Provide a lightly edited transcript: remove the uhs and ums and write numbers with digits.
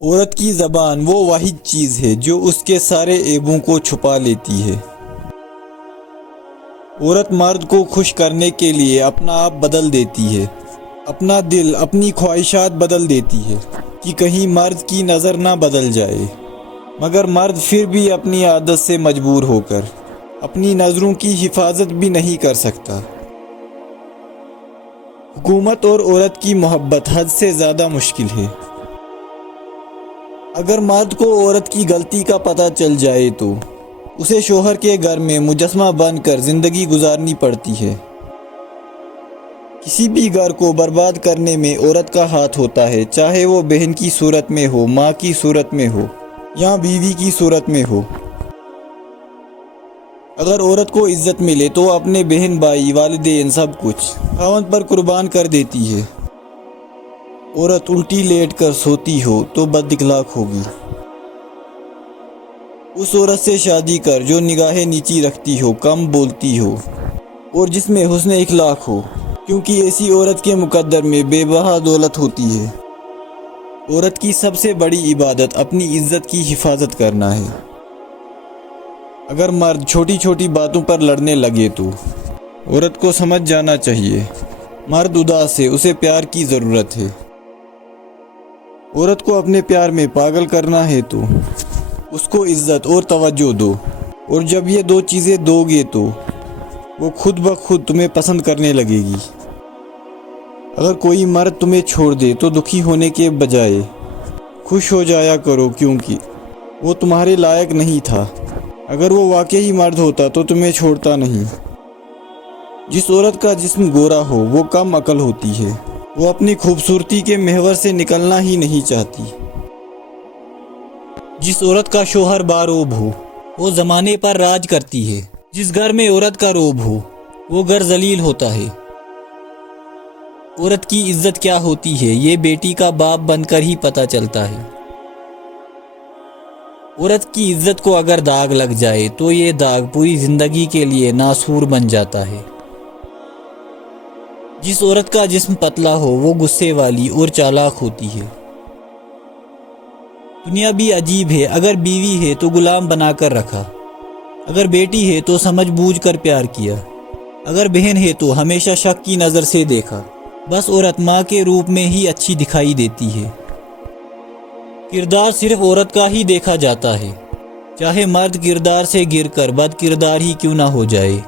عورت کی زبان وہ واحد چیز ہے جو اس کے سارے عیبوں کو چھپا لیتی ہے۔ عورت مرد کو خوش کرنے کے لیے اپنا آپ بدل دیتی ہے، اپنا دل، اپنی خواہشات بدل دیتی ہے کہ کہیں مرد کی نظر نہ بدل جائے، مگر مرد پھر بھی اپنی عادت سے مجبور ہو کر اپنی نظروں کی حفاظت بھی نہیں کر سکتا۔ حکومت اور عورت کی محبت حد سے زیادہ مشکل ہے۔ اگر مرد کو عورت کی غلطی کا پتہ چل جائے تو اسے شوہر کے گھر میں مجسمہ بن کر زندگی گزارنی پڑتی ہے۔ کسی بھی گھر کو برباد کرنے میں عورت کا ہاتھ ہوتا ہے، چاہے وہ بہن کی صورت میں ہو، ماں کی صورت میں ہو یا بیوی کی صورت میں ہو۔ اگر عورت کو عزت ملے تو اپنے بہن، بھائی، والدین، سب کچھ خاوند پر قربان کر دیتی ہے۔ عورت الٹی لیٹ کر سوتی ہو تو بد اخلاق ہوگی۔ اس عورت سے شادی کر جو نگاہیں نیچی رکھتی ہو، کم بولتی ہو اور جس میں حسن اخلاق ہو، کیونکہ ایسی عورت کے مقدر میں بے بہا دولت ہوتی ہے۔ عورت کی سب سے بڑی عبادت اپنی عزت کی حفاظت کرنا ہے۔ اگر مرد چھوٹی چھوٹی باتوں پر لڑنے لگے تو عورت کو سمجھ جانا چاہیے مرد اداس ہے، اسے پیار کی ضرورت ہے۔ عورت کو اپنے پیار میں پاگل کرنا ہے تو اس کو عزت اور توجہ دو، اور جب یہ دو چیزیں دو گے تو وہ خود بخود تمہیں پسند کرنے لگے گی۔ اگر کوئی مرد تمہیں چھوڑ دے تو دکھی ہونے کے بجائے خوش ہو جایا کرو، کیونکہ وہ تمہارے لائق نہیں تھا۔ اگر وہ واقعی مرد ہوتا تو تمہیں چھوڑتا نہیں۔ جس عورت کا جسم گورا ہو وہ کم عقل ہوتی ہے، وہ اپنی خوبصورتی کے محور سے نکلنا ہی نہیں چاہتی۔ جس عورت کا شوہر باروب ہو وہ زمانے پر راج کرتی ہے۔ جس گھر میں عورت کا روب ہو وہ گھر ذلیل ہوتا ہے۔ عورت کی عزت کیا ہوتی ہے یہ بیٹی کا باپ بن کر ہی پتہ چلتا ہے۔ عورت کی عزت کو اگر داغ لگ جائے تو یہ داغ پوری زندگی کے لیے ناسور بن جاتا ہے۔ جس عورت کا جسم پتلا ہو وہ غصے والی اور چالاک ہوتی ہے۔ دنیا بھی عجیب ہے، اگر بیوی ہے تو غلام بنا کر رکھا، اگر بیٹی ہے تو سمجھ بوجھ کر پیار کیا، اگر بہن ہے تو ہمیشہ شک کی نظر سے دیکھا۔ بس عورت ماں کے روپ میں ہی اچھی دکھائی دیتی ہے۔ کردار صرف عورت کا ہی دیکھا جاتا ہے، چاہے مرد کردار سے گر کر بد کردار ہی کیوں نہ ہو جائے۔